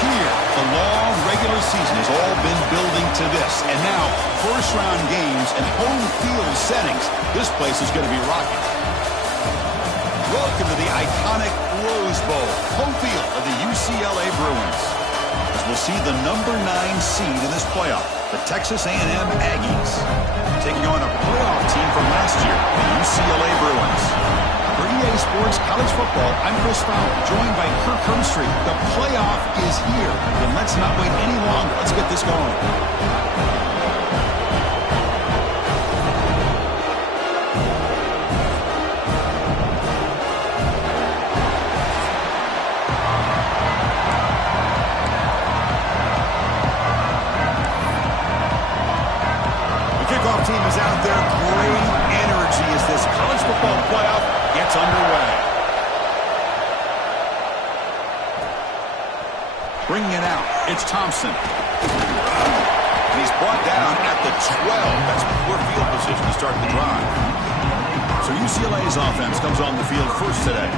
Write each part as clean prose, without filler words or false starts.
here. The long regular season has all been building to this. And now, first-round games and home field settings. This place is going to be rocking. Welcome to the iconic Rose Bowl, home field of the UCLA Bruins. As we'll see the number 9 seed in this playoff, the Texas A&M Aggies, taking on a playoff team from last year, the UCLA Bruins. For EA Sports College Football, I'm Chris Fowler, joined by Kirk Hermstreet. The playoff is here, and let's not wait any longer. Let's get this going. Team is out there. Great energy as this college football playoff gets underway. Bringing it out, it's Thompson. And he's brought down at the 12. That's poor field position to start the drive. So UCLA's offense comes on the field first today.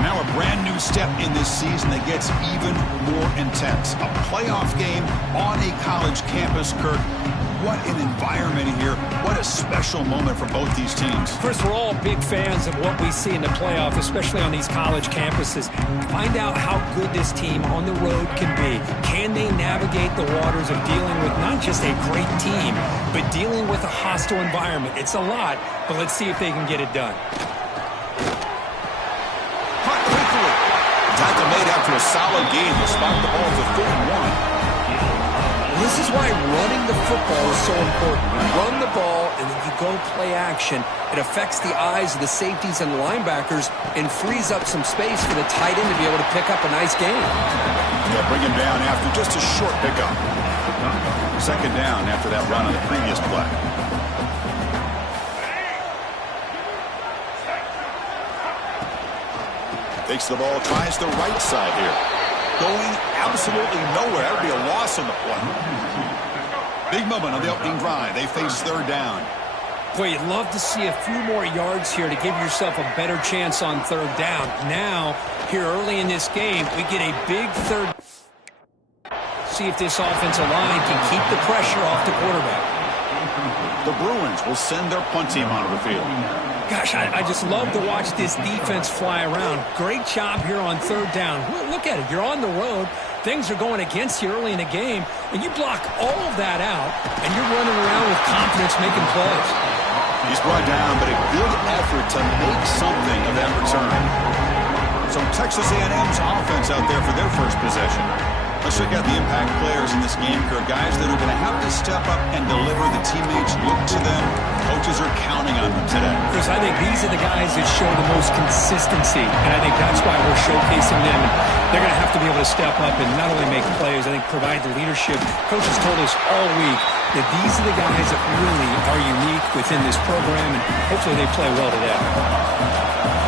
Now a brand new step in this season that gets even more intense. A playoff game on a college campus, Kirk. What an environment here. What a special moment for both these teams. First, we're all big fans of what we see in the playoff, especially on these college campuses. Find out how good this team on the road can be. Can they navigate the waters of dealing with not just a great team, but dealing with a hostile environment? It's a lot, but let's see if they can get it done. Caught quickly. Tackle made after a solid gain to spot the ball for 31. This is why running the football is so important. You run the ball and then you go play action. It affects the eyes of the safeties and linebackers and frees up some space for the tight end to be able to pick up a nice gain. Yeah, bring him down after just a short pickup. Second down after that run on the previous play. Takes the ball, tries the right side here. Going absolutely nowhere. That would be a loss on the play. Big moment on the opening drive. They face third down. Boy, you'd love to see a few more yards here to give yourself a better chance on third down. Now, here early in this game, we get a big third. See if this offensive line can keep the pressure off the quarterback. The Bruins will send their punt team onto the field. Gosh, I just love to watch this defense fly around. Great job here on third down. Look at it. You're on the road. Things are going against you early in the game, and you block all of that out, and you're running around with confidence making plays. He's brought down, but a good effort to make something of that return. So Texas A&M's offense out there for their first possession. Let's check out the impact players in this game, Kirk. Guys that are going to have to step up and deliver. The teammates look to them. Coaches are counting on them today. Chris, I think these are the guys that show the most consistency, and I think that's why we're showcasing them. They're going to have to be able to step up and not only make plays, I think provide the leadership. Coaches told us all week that these are the guys that really are unique within this program, and hopefully they play well today.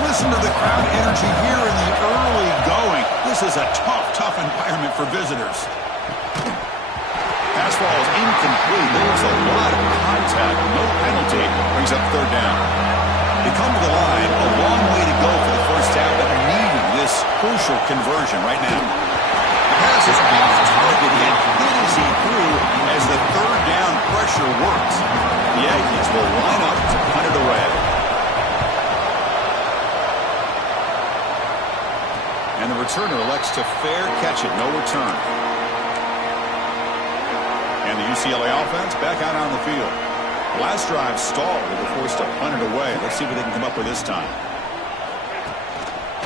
Listen to the crowd energy here in the early going. This is a tough environment for visitors. Pass ball is incomplete. There was a lot of contact. No penalty. Brings up third down. They come to the line. A long way to go for the first down, but needing this crucial conversion right now. The pass is off target and hit as he threw as the third down pressure works. The Aggies will line up to punt it away. And the returner elects to fair catch it. No return. And the UCLA offense back out on the field. Last drive stalled. They were forced to punt it away. Let's see what they can come up with this time.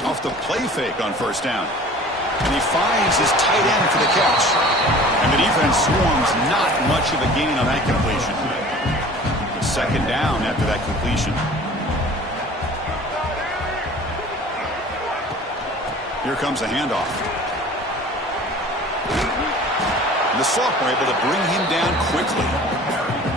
Off the play fake on first down. And he finds his tight end for the catch. And the defense swarms. Not much of a gain on that completion. Second down after that completion. Here comes a handoff. And the sophomore able to bring him down quickly.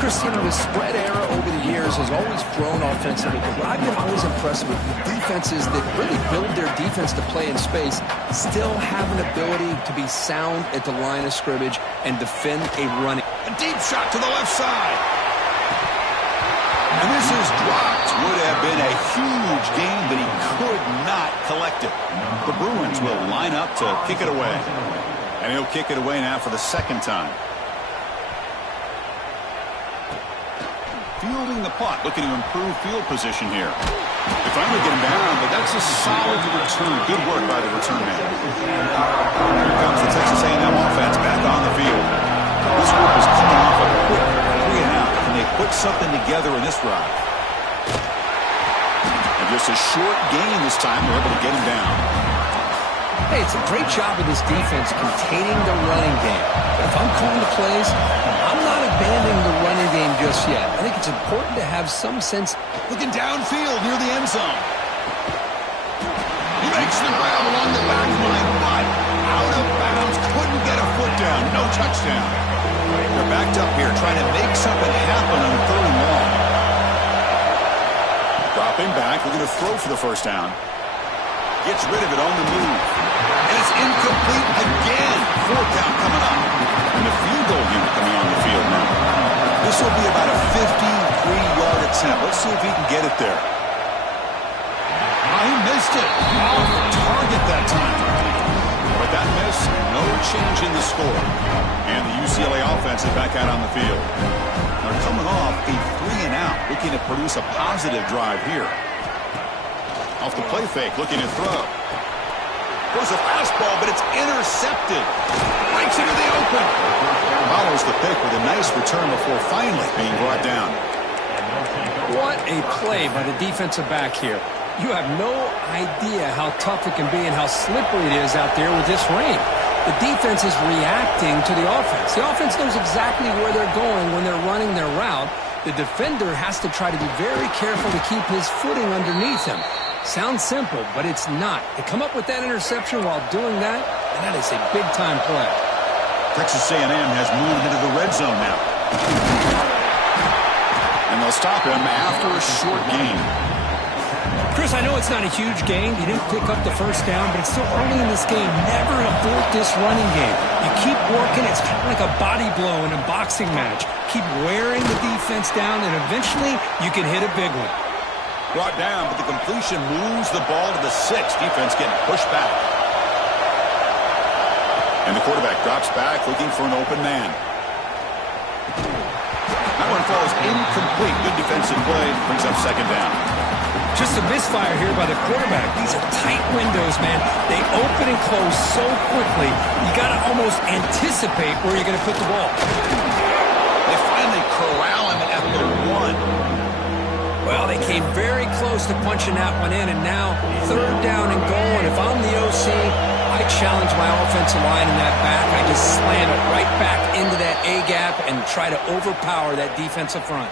Chris, you know, the spread era over the years has always grown offensively, but what I've been always impressed with defenses that really build their defense to play in space still have an ability to be sound at the line of scrimmage and defend a running. A deep shot to the left side. And this is dropped. Would have been a huge gain, but he could not collect it. The Bruins will line up to kick it away. And And he'll kick it away now for the second time. Fielding the puck, looking to improve field position here. They finally get him down, but that's a solid return. Good work by the return man. Here comes the Texas A&M offense back on the field. This group is coming off a quick 3-and-out. Can they put something together in this drive? And just a short gain this time. They're able to get him down. Hey, it's a great job of this defense containing the running game. But if I'm calling the plays, I'm not abandoning the running game just yet. I think it's important to have some sense. Looking downfield near the end zone. He makes the grab along the back line, but out of bounds. Couldn't get a foot down. No touchdown. They're backed up here trying to make something happen on 3rd and long. Dropping back, looking to throw for the first down. Gets rid of it on the move. And it's incomplete again. 4th down coming up. And the field goal unit coming on the field now. This will be about a 53-yard attempt. Let's see if he can get it there. Oh, he missed it. Off target that time. But that miss, no change in the score. And the UCLA offense is back out on the field. They're coming off a 3-and-out, looking to produce a positive drive here. Off the play fake, looking to throw. Goes a fastball, but it's intercepted. Breaks into the open. Follows the pick with a nice return before finally being brought down. What a play by the defensive back here. You have no idea how tough it can be and how slippery it is out there with this rain. The defense is reacting to the offense. The offense knows exactly where they're going when they're running their route. The defender has to try to be very careful to keep his footing underneath him. Sounds simple, but it's not. To come up with that interception while doing that, and that is a big-time play. Texas A&M has moved into the red zone now. And they'll stop him after a short gain. Chris, I know it's not a huge gain. You didn't pick up the first down, but it's still early in this game. Never abort this running game. You keep working. It's kind of like a body blow in a boxing match. Keep wearing the defense down, and eventually you can hit a big one. Brought down, but the completion moves the ball to the 6. Defense getting pushed back. And the quarterback drops back, looking for an open man. That one falls incomplete. Good defensive play. Brings up 2nd down. Just a misfire here by the quarterback. These are tight windows, man. They open and close so quickly. You got to almost anticipate where you're going to put the ball. They finally corral him at the 1. Well, they came very close to punching that one in, and now 3rd down and goal. And if I'm the OC, I challenge my offensive line in that back. I just slam it right back into that A-gap and try to overpower that defensive front.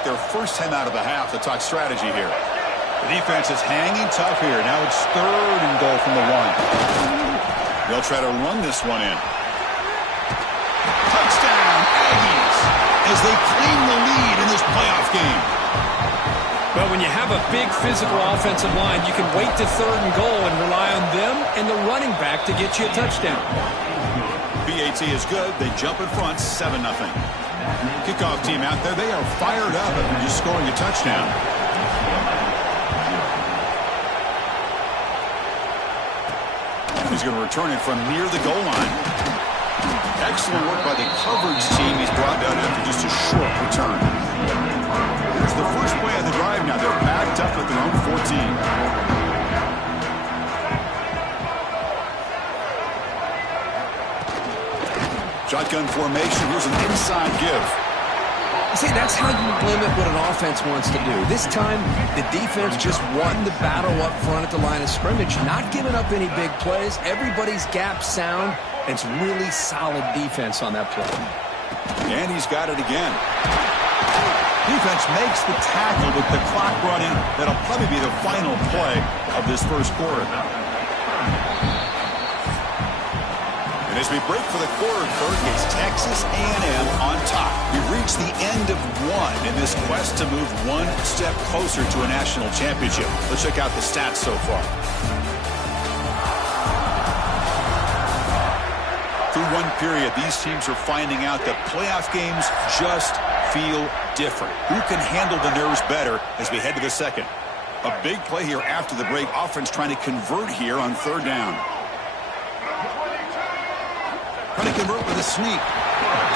Their first time out of the half to talk strategy here. The defense is hanging tough here. Now it's 3rd and goal from the 1. They'll try to run this one in. Touchdown, Aggies, as they claim the lead in this playoff game. But when you have a big physical offensive line, you can wait to 3rd and goal and rely on them and the running back to get you a touchdown. BAT is good. They jump in front, 7-0. Kickoff team out there, they are fired up after just scoring a touchdown. He's going to return it from near the goal line. Excellent work by the coverage team. He's brought down after just a short return. Here's the first play of the drive now. They're backed up at their own 14. Shotgun formation. Here's an inside give. See, that's how you limit what an offense wants to do. This time, the defense just won the battle up front at the line of scrimmage, not giving up any big plays. Everybody's gap sound. It's really solid defense on that play. And he's got it again. Defense makes the tackle with the clock running. That'll probably be the final play of this first quarter. And as we break for the quarter, Kirk, it's Texas A&M on top. We've reached the end of one in this quest to move one step closer to a national championship. Let's check out the stats so far. Through one period, these teams are finding out that playoff games just feel different. Who can handle the nerves better as we head to the second? A big play here after the break. Offense trying to convert here on third down. Trying to convert with a sneak.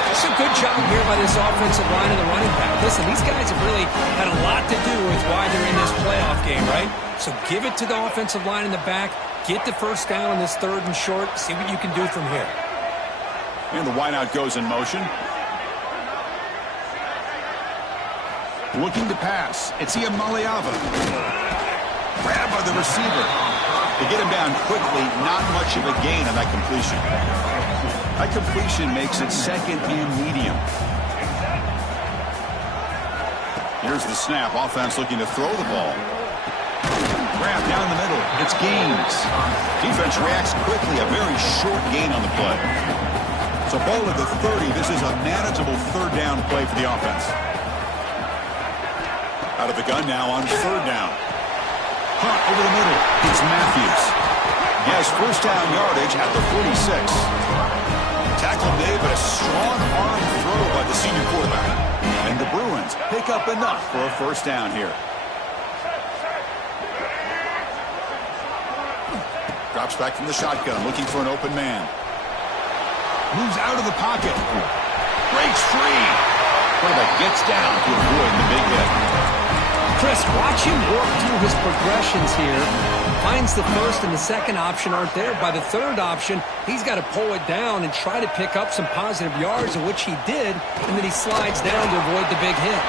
It's a good job here by this offensive line and the running back. Listen, these guys have really had a lot to do with why they're in this playoff game, right? So give it to the offensive line in the back. Get the first down on this third and short. See what you can do from here. And the wideout goes in motion. Looking to pass. It's Iamaleava. Grab by the receiver. They get him down quickly. Not much of a gain on that completion. That completion makes it second and medium. Here's the snap. Offense looking to throw the ball. Grab down the middle. It's Gaines. Defense reacts quickly. A very short gain on the play. So ball at the 30. This is a manageable third down play for the offense. Out of the gun now on third down. Hunt over the middle. It's Matthews. He has first down yardage at the 46. Tackle made, but a strong arm throw by the senior quarterback. And the Bruins pick up enough for a first down here. Drops back from the shotgun, looking for an open man. Moves out of the pocket. Breaks free. Quarterback gets down to avoid the big hit. Chris, watch him work through his progressions here. Finds the first and the second option aren't there. By the third option, he's got to pull it down and try to pick up some positive yards, in which he did, and then he slides down to avoid the big hit.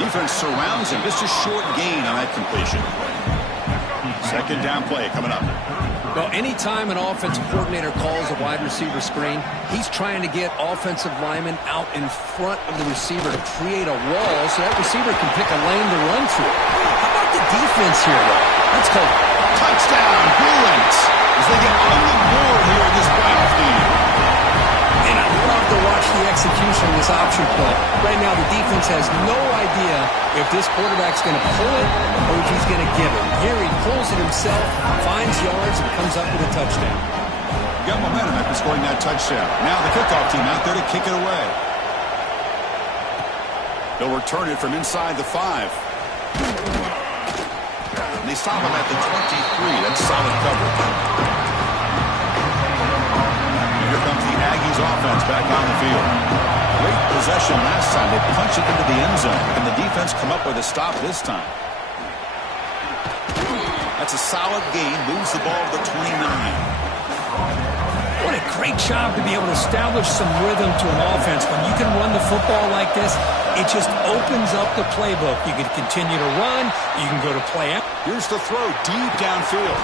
Defense surrounds him. Just a short gain on that completion. Second down play coming up. Well, anytime an offensive coordinator calls a wide receiver screen, he's trying to get offensive linemen out in front of the receiver to create a wall so that receiver can pick a lane to run through. How about the defense here, though? That's called touchdown, Bruins, as they get on the board here in this playoff game. And I love to watch the execution of this option play. Right now, the defense has no idea if this quarterback's going to pull it or if he's going to give it. Here he pulls it himself, finds yards, and comes up with a touchdown. Got momentum after scoring that touchdown. Now the kickoff team out there to kick it away. They'll return it from inside the 5. And they stop him at the 23. That's solid coverage. Here comes the Aggies offense back on the field. Great possession last time. They punch it into the end zone. And the defense come up with a stop this time. That's a solid gain. Moves the ball to the 29. What a great job to be able to establish some rhythm to an offense. When you can run the football like this, it just opens up the playbook. You can continue to run. You can go to play out. Here's the throw deep downfield.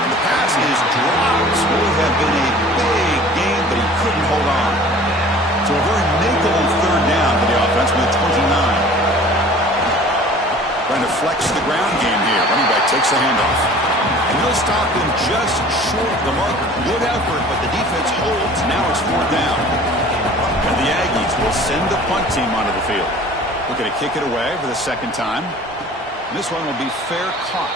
And the pass is dropped. Would have been a big gain, but he couldn't hold on. So a very makeable third down for the offense with 29. Trying to flex the ground game here. Running back takes the handoff. And he'll stop him just short of the marker. Good effort, but the defense holds. Now it's fourth down. And the Aggies will send the punt team onto the field. Looking to kick it away for the second time. And this one will be fair caught.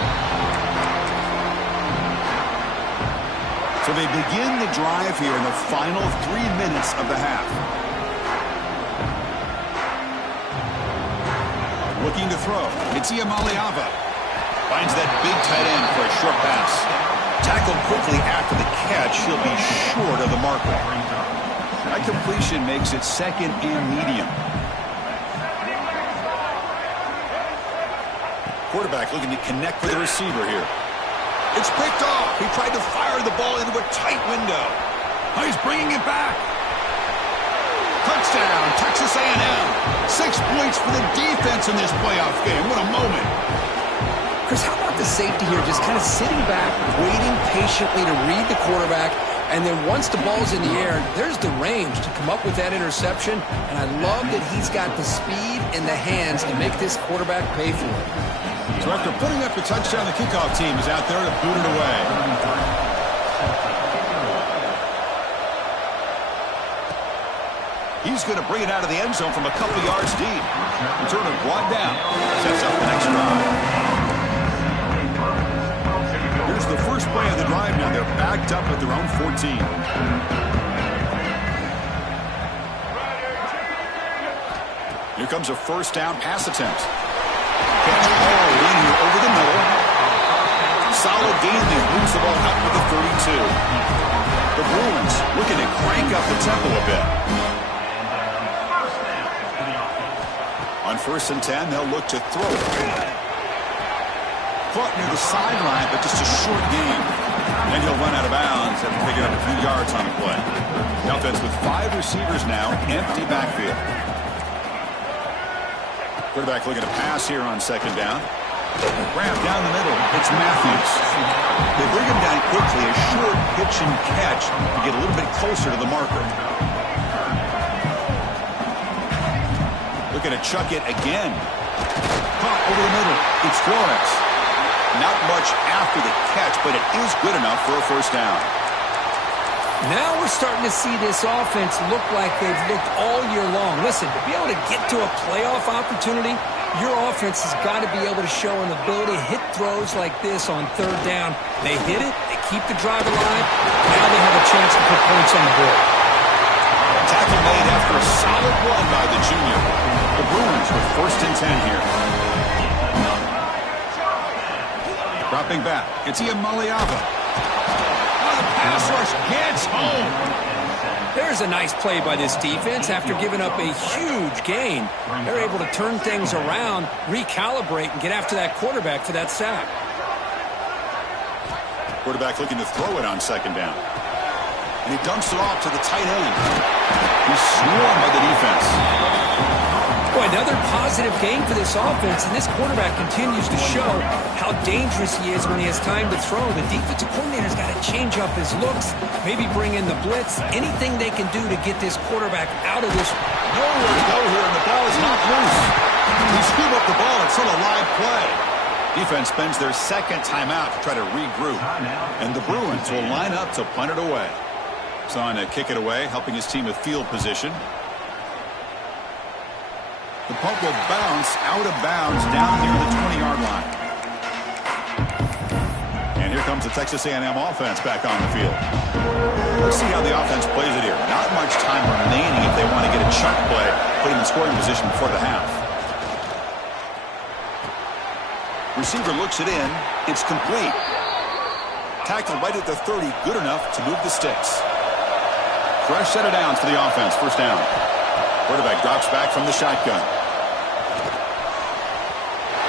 So they begin the drive here in the final 3 minutes of the half. Looking to throw. It's Iamaleava. Finds that big tight end for a short pass. Tackled quickly after the catch. He'll be short of the marker. That completion makes it second and medium. Quarterback looking to connect with the receiver here. It's picked off. He tried to fire the ball into a tight window. Oh, he's bringing it back. Touchdown, Texas A&M. 6 points for the defense in this playoff game. What a moment. Chris, how about the safety here? Just kind of sitting back, waiting patiently to read the quarterback, and then once the ball's in the air, there's the range to come up with that interception, and I love that he's got the speed and the hands to make this quarterback pay for it. So after putting up the touchdown, the kickoff team is out there to boot it away. He's going to bring it out of the end zone from a couple yards deep. Return it brought down. Sets up the next drive. Here's the first play of the drive now. They're backed up at their own 14. Here comes a first down pass attempt. Catch all in here over the middle. Solid gain. They moves the ball out to the 32. The Bruins looking to crank up the tempo a bit. On 1st and 10, they'll look to throw it. Caught near the sideline, but just a short gain. And he'll run out of bounds after picking up a few yards on the play. The offense with 5 receivers now, empty backfield. Quarterback looking to pass here on 2nd down. Wrap down the middle. It's Matthews. They bring him down quickly. A short pitch and catch to get a little bit closer to the marker. Looking to chuck it again. Caught over the middle. It's Flores. Not much after the catch, but it is good enough for a first down. Now we're starting to see this offense look like they've looked all year long. Listen, to be able to get to a playoff opportunity, your offense has got to be able to show an ability to hit throws like this on 3rd down. They hit it, they keep the drive alive, now they have a chance to put points on the board. Tackle made after a solid run by the junior. The Bruins with 1st and 10 here. Dropping back, it's Iamaleava. Pass rush gets home. There's a nice play by this defense. After giving up a huge gain, they're able to turn things around, recalibrate, and get after that quarterback for that sack. Quarterback looking to throw it on 2nd down. And he dumps it off to the tight end. He's swarmed by the defense. Boy, another positive game for this offense, and this quarterback continues to show how dangerous he is when he has time to throw. The defensive coordinator's got to change up his looks, maybe bring in the blitz, anything they can do to get this quarterback out of this. Nowhere to go here, and the ball is knocked loose. He scooped up the ball. It's still a live play. Defense spends their 2nd timeout to try to regroup. And the Bruins will line up to punt it away. So on to kick it away, helping his team with field position. The punt will bounce out of bounds down near the 20-yard line. And here comes the Texas A&M offense back on the field. Let's see how the offense plays it here. Not much time remaining if they want to get a chunk play, put in scoring position before the half. Receiver looks it in. It's complete. Tackled right at the 30. Good enough to move the sticks. Fresh set of downs for the offense. First down. Quarterback drops back from the shotgun.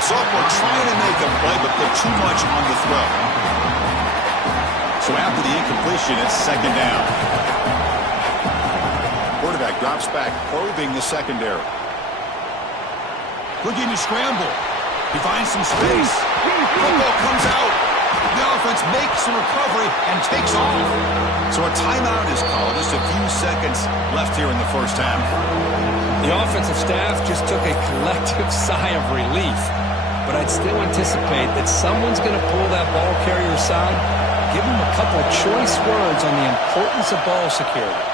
Sophomore trying to make a play, but put too much on the throw. So after the incompletion, it's 2nd down. Quarterback drops back, probing the secondary. Looking to scramble. He finds some space. Football comes out. The offense makes a recovery and takes off. So a timeout is called. Just a few seconds left here in the first half. The offensive staff just took a collective sigh of relief. But I'd still anticipate that someone's going to pull that ball carrier aside, give him a couple of choice words on the importance of ball security.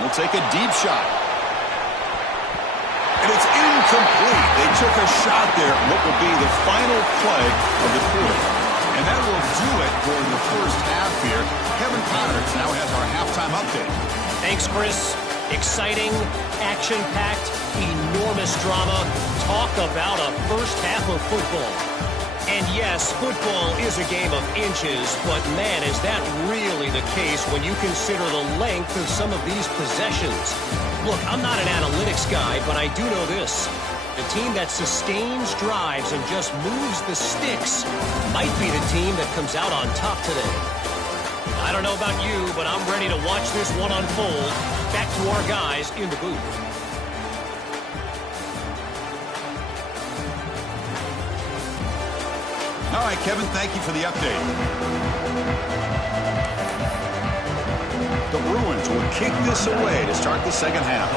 He'll take a deep shot. And it's incomplete. They took a shot there, what will be the final play of the quarter. And that will do it for the first half here. Kevin Connors now has our halftime update. Thanks, Chris. Exciting, action-packed, enormous drama. Talk about a first half of football. And yes, football is a game of inches, but man, is that really the case when you consider the length of some of these possessions. Look, I'm not an analytics guy, but I do know this. The team that sustains drives and just moves the sticks might be the team that comes out on top today. I don't know about you, but I'm ready to watch this one unfold. Back to our guys in the booth. All right, Kevin, thank you for the update. The Bruins will kick this away to start the second half.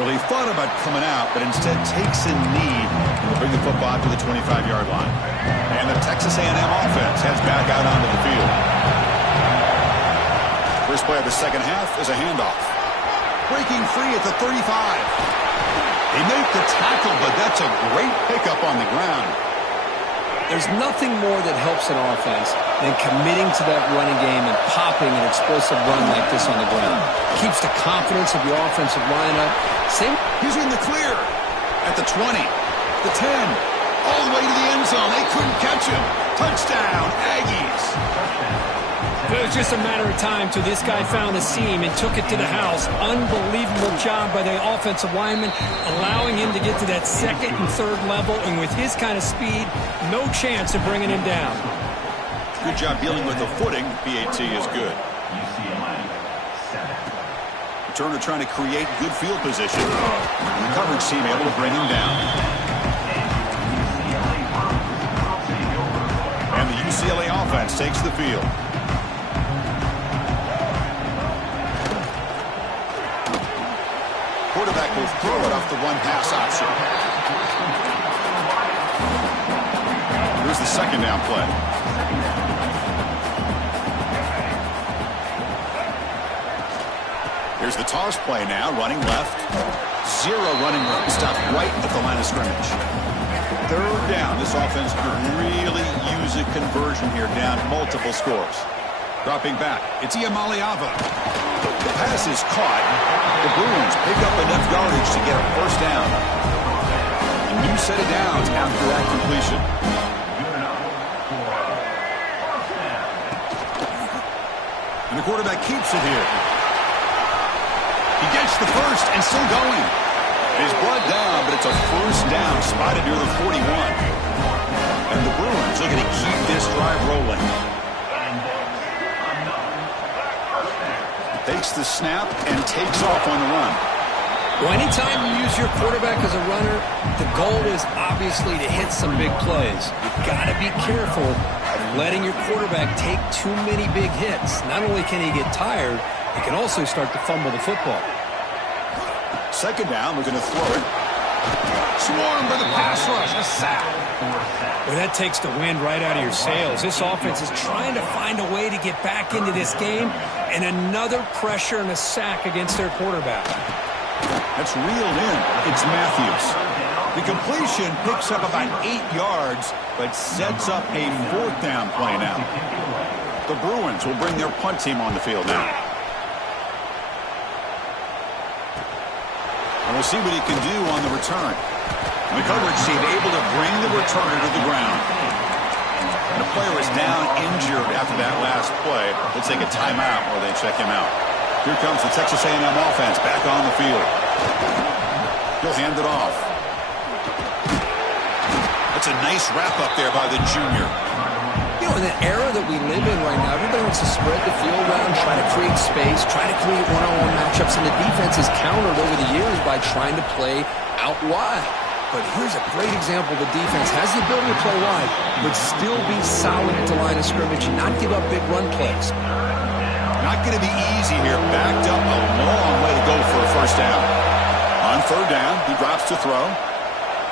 Well, he thought about coming out, but instead takes a knee We'll bring the football to the 25-yard line. And the Texas A&M offense heads back out onto the field. First play of the second half is a handoff. Breaking free at the 35. They make the tackle, but that's a great pickup on the ground. There's nothing more that helps an offense than committing to that running game and popping an explosive run like this on the ground. Keeps the confidence of the offensive line up. He's in the clear at the 20, the 10, all the way to the end zone. They couldn't catch him. Touchdown, Aggies. It was just a matter of time till this guy found a seam and took it to the house. Unbelievable job by the offensive lineman, allowing him to get to that second and third level, and with his kind of speed, no chance of bringing him down. Good job dealing with the footing. PAT is good. Turner trying to create good field position. The coverage team able to bring him down. And the UCLA offense takes the field. Quarterback will throw it off the run-pass option. Here's the second down play. Here's the toss play now, running left. Zero running room. Stopped right at the line of scrimmage. Third down. This offense could really use a conversion here, down multiple scores. Dropping back. It's Iamaleava. The pass is caught. The Bruins pick up enough yardage to get a first down. A new set of downs after that completion. And the quarterback keeps it here. He gets the first and still going. He's brought down, but it's a first down spotted near the 41. And the Bruins looking to keep this drive rolling. Takes the snap and takes off on the run. Well, anytime you use your quarterback as a runner, the goal is obviously to hit some big plays. You've got to be careful of letting your quarterback take too many big hits. Not only can he get tired, he can also start to fumble the football. Second down, looking to throw it. Swarmed by the pass rush. A sack. Well, that takes the wind right out of your sails. This offense is trying to find a way to get back into this game, and another pressure and a sack against their quarterback. That's reeled in. It's Matthews. The completion picks up about 8 yards, but sets up a fourth down play now. The Bruins will bring their punt team on the field now. And we'll see what he can do on the return. And the coverage team able to bring the returner to the ground. And the player is down injured after that last play. They'll take a timeout or they check him out. Here comes the Texas A&M offense back on the field. He'll hand it off. That's a nice wrap up there by the junior. You know, in the era that we live in right now, everybody wants to spread the field around, try to create space, try to create one-on-one matchups, and the defense has countered over the years by trying to play out wide. But here's a great example. The defense has the ability to play wide, but still be solid at the line of scrimmage and not give up big run plays. Not going to be easy here. Backed up a long way to go for a first down. On third down, he drops to throw.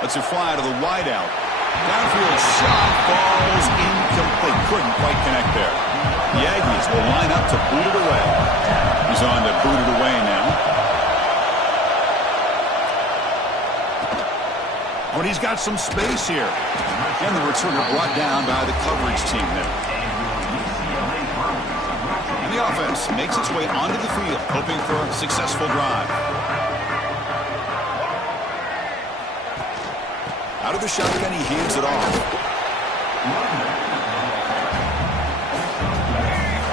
Lets it fly to the wideout. Downfield shot falls incomplete. Couldn't quite connect there. The Aggies will line up to boot it away. He's on to boot it away now. But he's got some space here. And the returner brought down by the coverage team there. And the offense makes its way onto the field, hoping for a successful drive. Out of the shotgun, he hands it off.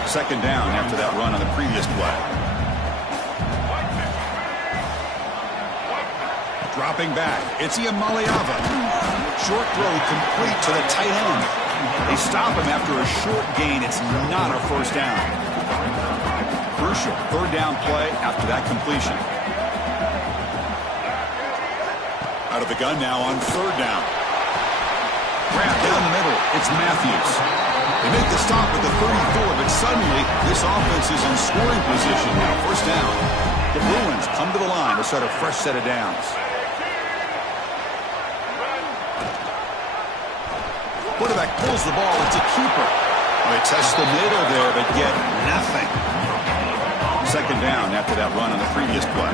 Second down after that run on the previous play. Dropping back, it's Iamaleava. Short throw complete to the tight end. They stop him after a short gain. It's not a first down. Crucial third down play after that completion. Out of the gun now on third down. Grab down the middle. It's Matthews. They make the stop at the 34, but suddenly this offense is in scoring position now. First down. The Bruins come to the line to start a fresh set of downs. Quarterback pulls the ball. It's a keeper. They test the middle there, but get nothing. Second down after that run on the previous play.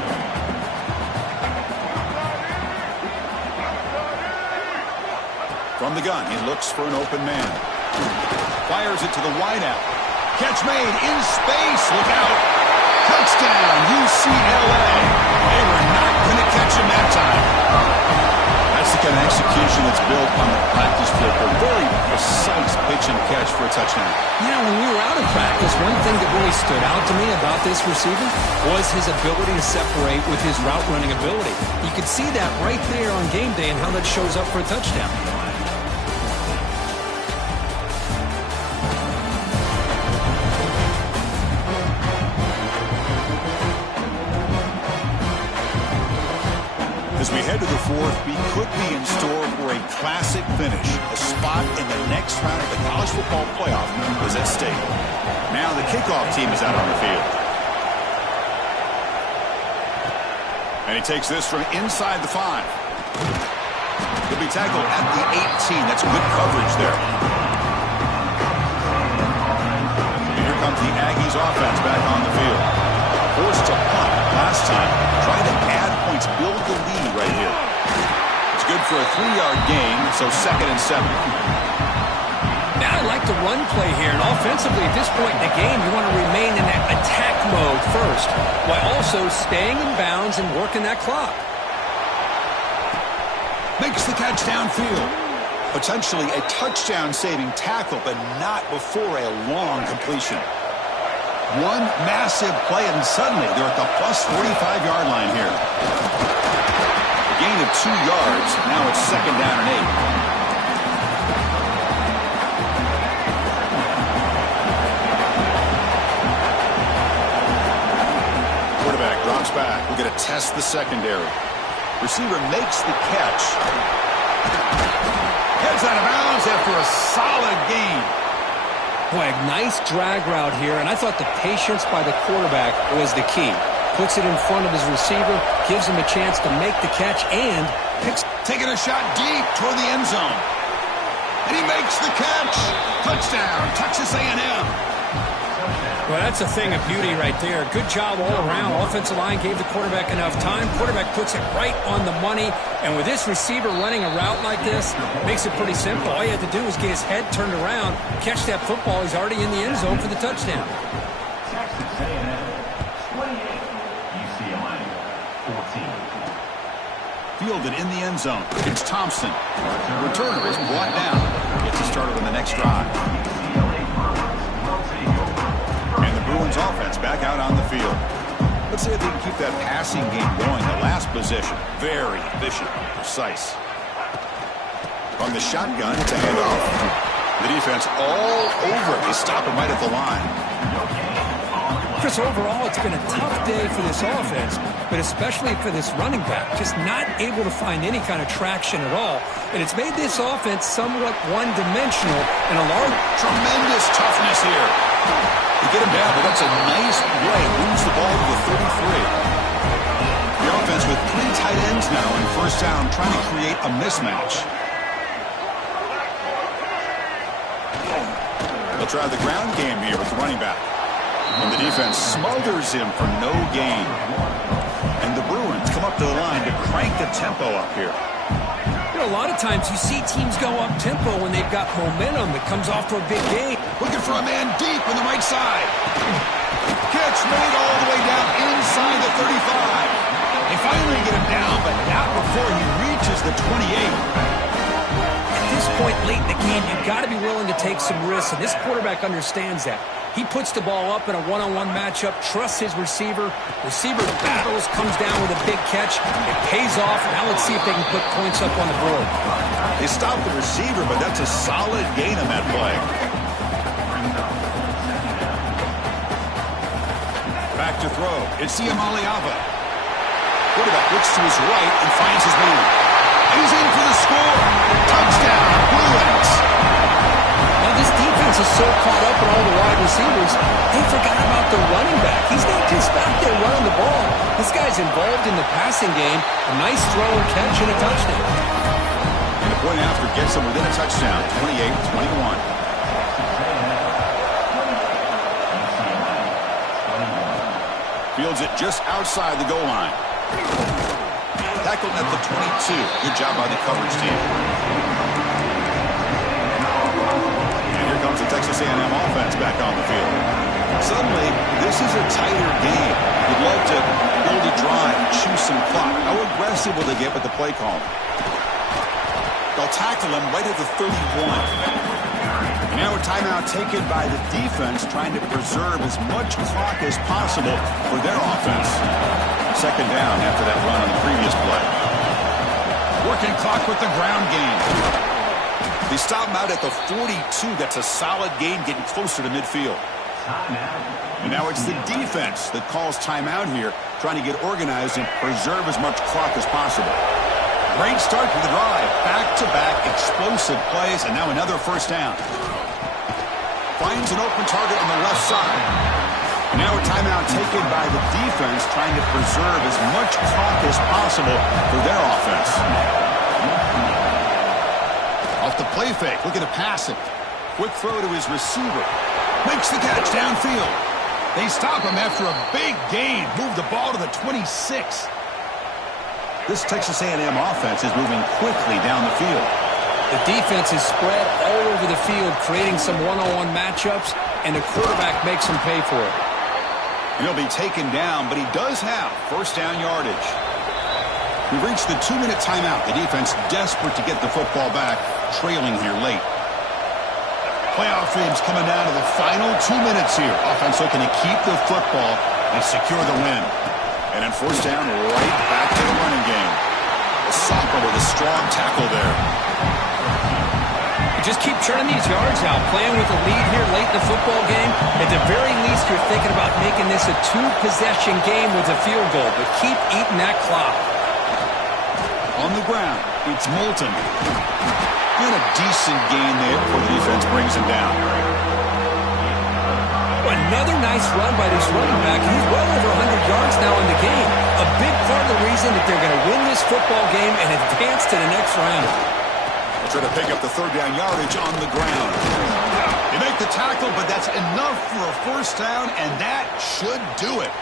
From the gun, he looks for an open man. Fires it to the wideout. Catch made in space. Look out. Touchdown, UCLA. They were not going to catch him that time. That's the kind of execution that's built on the practice field. A very precise pitch and catch for a touchdown. You know, when we were out of practice, one thing that really stood out to me about this receiver was his ability to separate with his route running ability. You could see that right there on game day and how that shows up for a touchdown. As we head to the fourth, we could be in store for a classic finish. A spot in the next round of the college football playoff is at stake. Now the kickoff team is out on the field. And he takes this from inside the 5. He'll be tackled at the 18. That's good coverage there. And here comes the Aggies offense back on the field. Forced to punt last time. Trying to add points, build the lead right here. It's good for a 3-yard gain, so 2nd and 7. Now I like the run play here, and offensively at this point in the game, you want to remain in that attack mode first, while also staying in bounds and working that clock. Makes the catch downfield. Potentially a touchdown-saving tackle, but not before a long completion. One massive play, and suddenly they're at the plus 45-yard line here. A gain of 2 yards. Now it's 2nd down and 8. Quarterback drops back. We're going to test the secondary. Receiver makes the catch. Heads out of bounds after a solid gain. Boy, a nice drag route here, and I thought the patience by the quarterback was the key. Puts it in front of his receiver, gives him a chance to make the catch, and picks. Taking a shot deep toward the end zone. And he makes the catch. Touchdown, Texas A&M. Well, that's a thing of beauty right there. Good job all around. Offensive line gave the quarterback enough time. Quarterback puts it right on the money. And with this receiver running a route like this, makes it pretty simple. All you had to do was get his head turned around, catch that football. He's already in the end zone for the touchdown. Texas A&M 28, UCLA 14. Fielded in the end zone. It's Thompson. The returner is brought down. Gets us started on the next drive. And the Bruins offense back out on the field. Let's see if they can keep that passing game going. The last possession, very efficient, precise. From the shotgun, it's a handoff. The defense all over it. They stop him right at the line. Chris, overall, it's been a tough day for this offense, but especially for this running back. Just not able to find any kind of traction at all. And it's made this offense somewhat one-dimensional and a large... Tremendous toughness here. They get him down, but that's a nice play. Moves the ball to the 33. The offense with 3 tight ends now in first down, trying to create a mismatch. They'll try the ground game here with the running back. And the defense smothers him for no gain. And the Bruins come up to the line to crank the tempo up here. You know, a lot of times you see teams go up tempo when they've got momentum that comes off for a big game. Looking for a man deep on the right side. Catch made all the way down inside the 35. They finally get him down, but not before he reaches the 28. At this point late in the game, you've got to be willing to take some risks, and this quarterback understands that. He puts the ball up in a one-on-one matchup, trusts his receiver. Receiver battles, comes down with a big catch. It pays off. Now let's see if they can put points up on the board. They stop the receiver, but that's a solid gain on that play. Back to throw. It's Siamaliava. Quarterback looks to his right and finds his man. And he's in for the score. Touchdown, Bruins. Now this defense is so caught up in all the wide receivers, they forgot about the running back. He's not just out there running the ball. This guy's involved in the passing game. A nice throw and catch and a touchdown. And a Point after gets them within a touchdown, 28-21. Fields it just outside the goal line. Tackled at the 22. Good job by the coverage team. And here comes the Texas A&M offense back on the field. Suddenly, this is a tighter game. You'd love to build a drive and chew some clock. How aggressive will they get with the play call? They'll tackle him right at the 31. And now a timeout taken by the defense, trying to preserve as much clock as possible for their offense. Second down after that run on the previous play. Working clock with the ground game. They stop him out at the 42. That's a solid gain, getting closer to midfield. And now it's the defense that calls timeout here, trying to get organized and preserve as much clock as possible. Great start to the drive. Back-to-back explosive plays, and now another first down. Finds an open target on the left side. And now a timeout taken by the defense, trying to preserve as much clock as possible for their offense. Off the play fake, looking to pass it. Quick throw to his receiver. Makes the catch downfield. They stop him after a big gain. Move the ball to the 26. This Texas A&M offense is moving quickly down the field. The defense is spread all over the field, creating some one-on-one matchups, and the quarterback makes them pay for it. And he'll be taken down, but he does have first down yardage. We've reached the 2-minute timeout. The defense desperate to get the football back, trailing here late. Playoff dreams coming down to the final 2 minutes here. Offense looking to keep the football and secure the win. And then first down, right back to the running game. A sophomore with a strong tackle there. Just keep churning these yards out, playing with a lead here late in the football game. At the very least, you're thinking about making this a 2-possession game with a field goal, but keep eating that clock. On the ground, it's Moulton. And a decent gain there before the defense brings him down. Another nice run by this running back. He's well over 100 yards now in the game. A big part of the reason that they're going to win this football game and advance to the next round. They'll try to pick up the third down yardage on the ground. They make the tackle, but that's enough for a first down, and that should do it.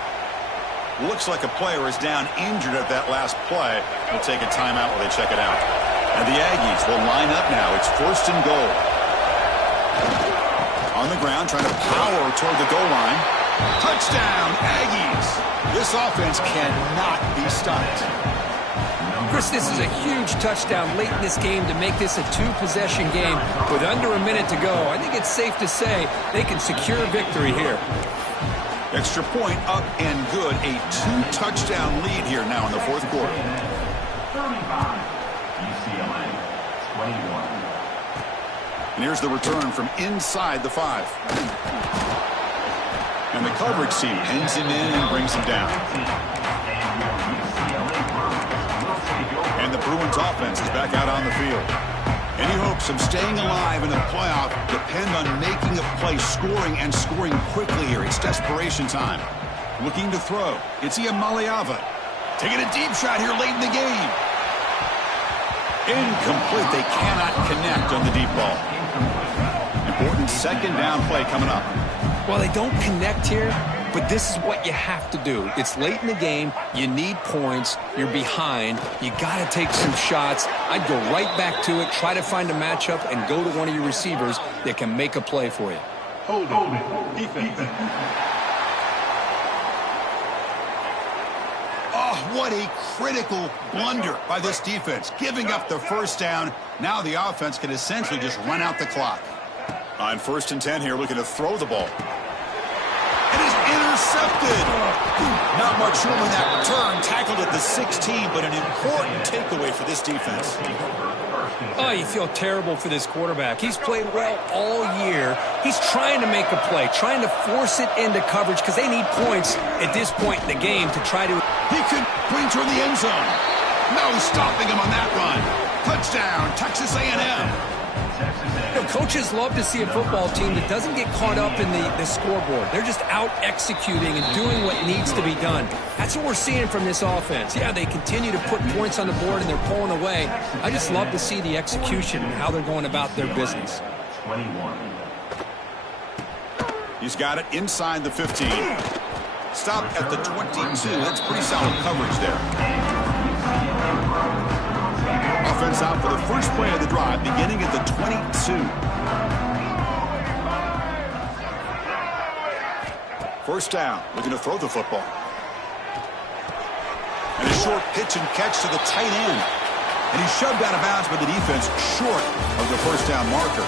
Looks like a player is down injured at that last play. We'll take a timeout while they check it out. And the Aggies will line up now. It's first and goal. On the ground, trying to power toward the goal line. Touchdown, Aggies. This offense cannot be stopped. Chris, this is a huge touchdown late in this game to make this a 2-possession game with under a minute to go. I think it's safe to say they can secure victory here. Extra point up and good. A 2-touchdown lead here now in the fourth quarter. 35. UCLA 21. And here's the return from inside the 5. And the coverage team pins him in and brings him down. And the Bruins offense is back out on the field. Any hopes of staying alive in the playoff depend on making a play, scoring and scoring quickly here. It's desperation time. Looking to throw. It's Iamaleava. Taking a deep shot here late in the game. Incomplete. They cannot connect on the deep ball. Important second down play coming up. Well, they don't connect here, but this is what you have to do. It's late in the game. You need points. You're behind. You got to take some shots. I'd go right back to it, try to find a matchup, and go to one of your receivers that can make a play for you. Hold it. Defense. Oh, what a critical blunder by this defense. Giving up the first down. Now the offense can essentially just run out the clock. On first and 10 here, looking to throw the ball. It is intercepted. Not much room in that return. Tackled at the 16, but an important takeaway for this defense. Oh, you feel terrible for this quarterback. He's played well all year. He's trying to make a play, trying to force it into coverage because they need points at this point in the game to try to... He could bring toward the end zone. No stopping him on that run. Touchdown, Texas A&M. know, coaches love to see a football team that doesn't get caught up in the scoreboard. They're just out executing and doing what needs to be done. That's what we're seeing from this offense. Yeah, they continue to put points on the board and they're pulling away. I just love to see the execution and how they're going about their business. 21. He's got it inside the 15. Stopped at the 22. That's pretty solid coverage there. Offense out for the first play of the drive, beginning at the 22. First down, looking to throw the football. And a short pitch and catch to the tight end. And he's shoved out of bounds by the defense short of the first down marker.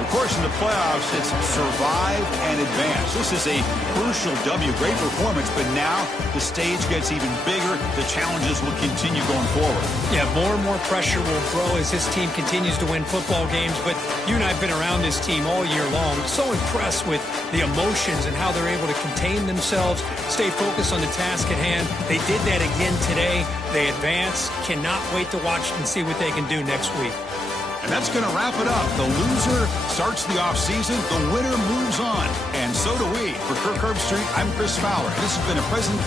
Of course, in the playoffs, it's survive and advance. This is a crucial W. Great performance, but now the stage gets even bigger. The challenges will continue going forward. Yeah, more and more pressure will grow as this team continues to win football games. But you and I have been around this team all year long. So impressed with the emotions and how they're able to contain themselves, stay focused on the task at hand. They did that again today. They advance. Cannot wait to watch and see what they can do next week. And that's going to wrap it up. The loser starts the offseason. The winner moves on. And so do we. For Kirk Herbstreit, I'm Chris Fowler. This has been a present